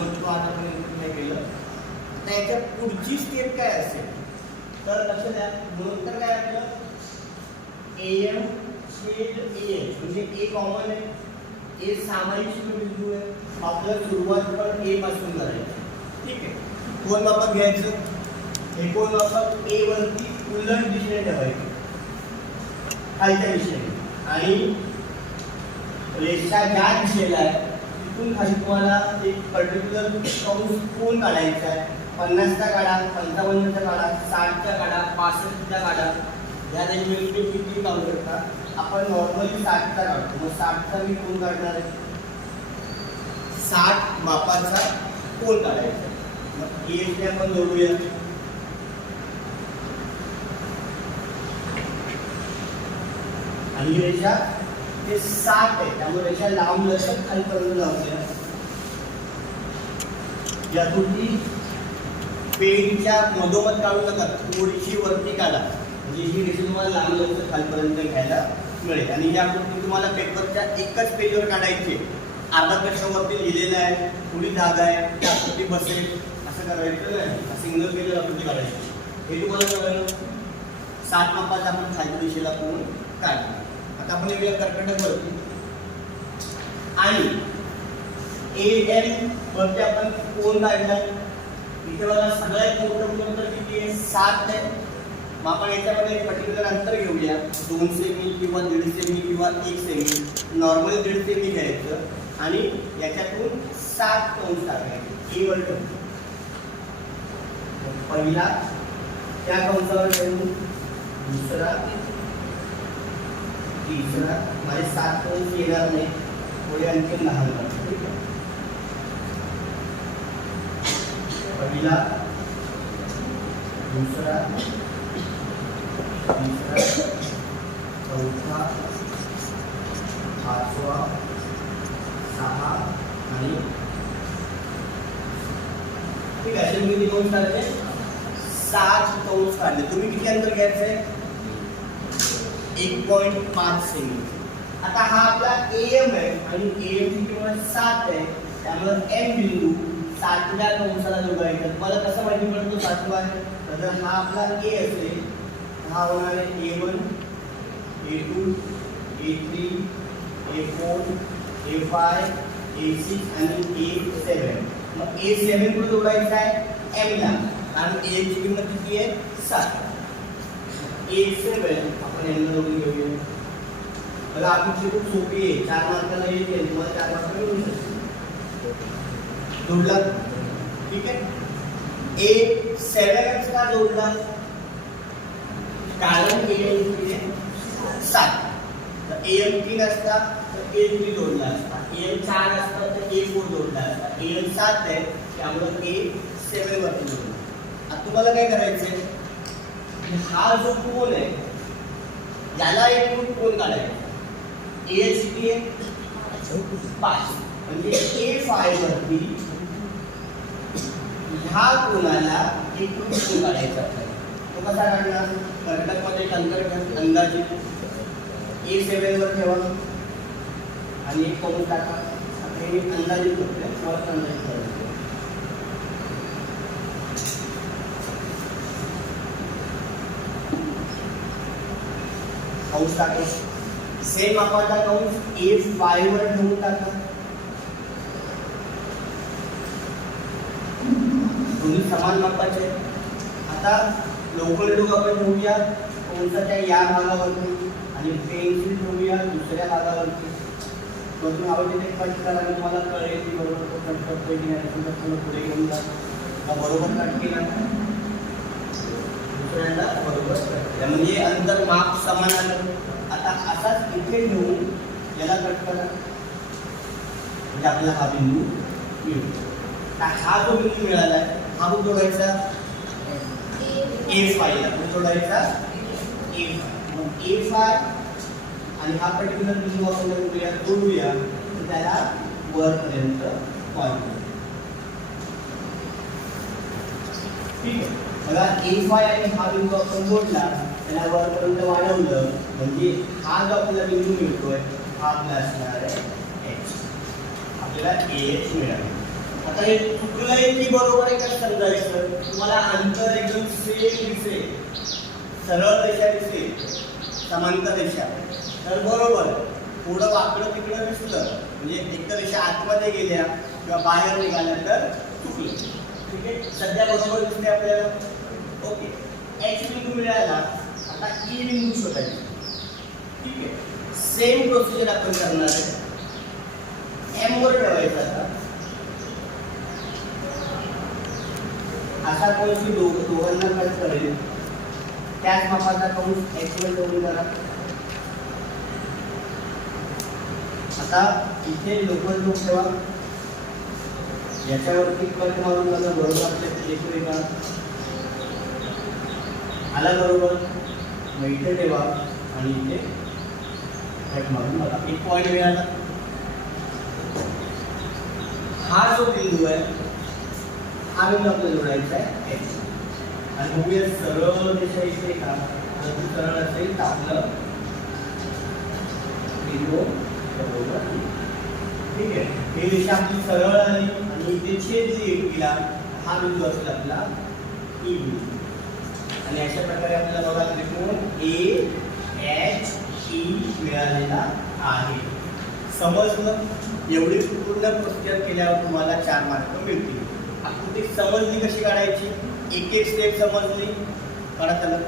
म्हणून आता पण इनपुट नाही केलं. आता याच्या पुढची स्टेप काय असेल? तर लक्ष द्या गुणोत्तर काय आपलं? ए एम छेद ए म्हणजे ए कॉमन आहे. ए सामायिक बिंदू आहे. आपलं सुरुवात पण ए पासून करायची. ठीक आहे? कोण वापर घ्यायचं? हे कोण वापर ए वरती उलट दिशेने ठेवायचं. खालच्या दिशेने. आणि रेषा ज्या दिशेला आहे. तिथून खाली तुम्हाला एक पर्टिक्युलर कंस कोण काढायचा आहे. पन्नासचा काढा पंचावन्नचा काढा साठचा काढा पासष्टचा काढा. या रेंजमध्ये तुम्ही किती काढू शकता? आपण नॉर्मली साठचा काढतो. मग साठचा मी कोण काढणार आहे? साठ मापाचा कोण काढायचा मग हे आपण जोडूया. आणि रेषा ते साठ आहे त्यामुळे रेषा लांब लक्षात खालीपर्यंत जाऊया यातून ती पेनच्या मधोमध काढू नका थोडीशी वरती काढा. म्हणजे ही रेषा तुम्हाला लांब लक्षात खालीपर्यंत घ्यायला मिळेल. आणि या कृती तुम्हाला पेपरच्या एकच पेजवर काढायची अर्धा पेशावरती लिहिलेलं आहे थोडी जागा आहे त्या बसेल. असं करायचं नाही. सिंगल पेजवर आकृती काढायची. हे तुम्हाला कळलं सात मापाचा आपण खालच्या दिशेला कोण काढणार? आता आपण लिहूया कर्कटक वरती. आणि ए एम वरती आपण कोण काढला? इथे बघा सगळ्यात मोठं कोण तर किती आहे? सात आहे. मग आपण याच्यामध्ये एक पर्टिक्युलर अंतर घेऊया. दोन सेमी किंवा दीड सेमी किंवा एक सेमी नॉर्मल दीड सेमी घ्यायचं. आणि याच्यातून सात कंस टाकायचे ए वर पहिला त्या कंसावर ठेवून तिसरा माझे सात कंस येणार नाही थोडे आणखी लहान करतो ठीक आहे पहिला दुसरा तिसरा चौथा पाचवा सहा आणि ठीक आहे असे मी किती कंस काढले सात कंस काढले तुम्ही किती अंतर घ्यायचंय एक पॉईंट पाच सेमी. आता हा आपला ए एम आहे आणि ए एम ची किंमत सात आहे त्यामुळे एम बिंदू सातव्या कंसाला जोडायचा मला कसं माहिती पडतो? सातवा आहे. तर हा आपला ए असेल. हा होणार आहे A one A two A three A four A five A six आणि ए सेवन मग ए सेवन कुठे जोडायचा आहे? एम ला. कारण ए ची किंमत किती आहे? सात. ए सेवन आपण यांना ला घेऊया. बघा आपली खूप सोपी आहे. चार मार्काला येते तुम्हाला चार मार्क मिळून शकते जोडला? ठीक आहे. ए सेवन का जोडला. कारण ए किती सात. तर ए एम तीन असता तर ए थ्री जोडला असता. ए एम चार असता तर ए फोर जोडला असता. ए एम सात आहे त्यामुळे ए सेवन वरती जोडला. आता तुम्हाला काय करायचं आहे हा जो कोण आहे याला एकूण कोण काढायचा? ए किती पाच म्हणजे ए फाय वरती ह्या कोणाला एकूण कोण काढायचा तो कसा काढणार? कर्टकमध्ये मध्ये अंतर अंदाजे. ए सेवन वर ठेवा. आणि एक करून टाका. आता हे अंदाजे करतोय अंदाजित अंदाजे करायचं कंस टाका सेम मापाचा कंस ए फाय वर ठेवून टाका दोन्ही समान मापाचे. आता लोकल डोक आपण ठेवूया. त्या या भागावरती आणि पेन्सिल ठेवूया दुसऱ्या भागावरती. बघून तिथे कट करा आणि तुम्हाला कळेल की बरोबर तो कट करतोय की नाही तुमचा पुढे घेऊन जा. बरोबर कट केला दुसऱ्यांदा बरोबर कट केला म्हणजे अंतर माप समान आलं. आता असाच इथे घेऊन याला कट करा. म्हणजे आपल्याला हा बिंदू मिळतो. हा जो बिंदू मिळाला आहे हा कुठं जोडायचा? ए फायला कुठं जोडायचा? A five. मग ए फाय आणि हा पर्टिक्युलर बिंदू आपण जोडूया जोडूया. तर त्याला वरपर्यंत पॉईंट ठीक आहे? बघा ए फाय आणि हा बिंदू आपण जोडला. त्याला वरपर्यंत वाढवलं म्हणजे हा जो आपल्याला बिंदू मिळतोय हा आपला असणार आहे एच आपल्याला ए एच मिळाला. आता हे चुकलंय की बरोबर आहे का समजायचं तुम्हाला अंतर एकदम सेम दिसेल. सरळ रेषा दिसेल. समांतर रेषा. तर बरोबर थोडं वाकडं तिकडं दिसलं. म्हणजे एकतर रेषा आतमध्ये गेल्या किंवा बाहेर निघाल्या तर चुकलं. ठीक आहे? सध्या बरोबर दिसते आपल्याला. ओके. एच बिंदू मिळाला. आता ई बिंदू शोधायचा. ठीक आहे? सेम प्रोसिजर आपण करणार आहे. एम वर ठेवायचा आता. असा कंस दोघ दोघांना कट करेल. त्याच मापाचा कंस एक्स वर ठेवून करा. आता इथे लोकल लोक ठेवा. याच्यावरती कट मारून माझा बरोबर आपल्या एक आला बरोबर? मग इथे ठेवा आणि इथे कट मारून मला एक पॉईंट मिळाला. हा जो बिंदू आहे हा बिंदू आपल्याला जोडायचा आहे. X. आणि बघूया सरळ दिशा इथे का जर सरळ असेल तर आपलं बिंदू बरोबर ठीक आहे? ही रेषा आपली सरळ आली आणि इथे छेदली एकला हा बिंदू असेल आपला ई बिंदू आणि अशा प्रकारे आपल्याला बघा त्रिकोण ए एच ई मिळालेला आहे. समजलं एवढी पूर्ण प्रोसिजर केल्यावर तुम्हाला चार मार्क मिळतील. आकृती समजली कशी काढायची? एक एक स्टेप समजली कळत आलं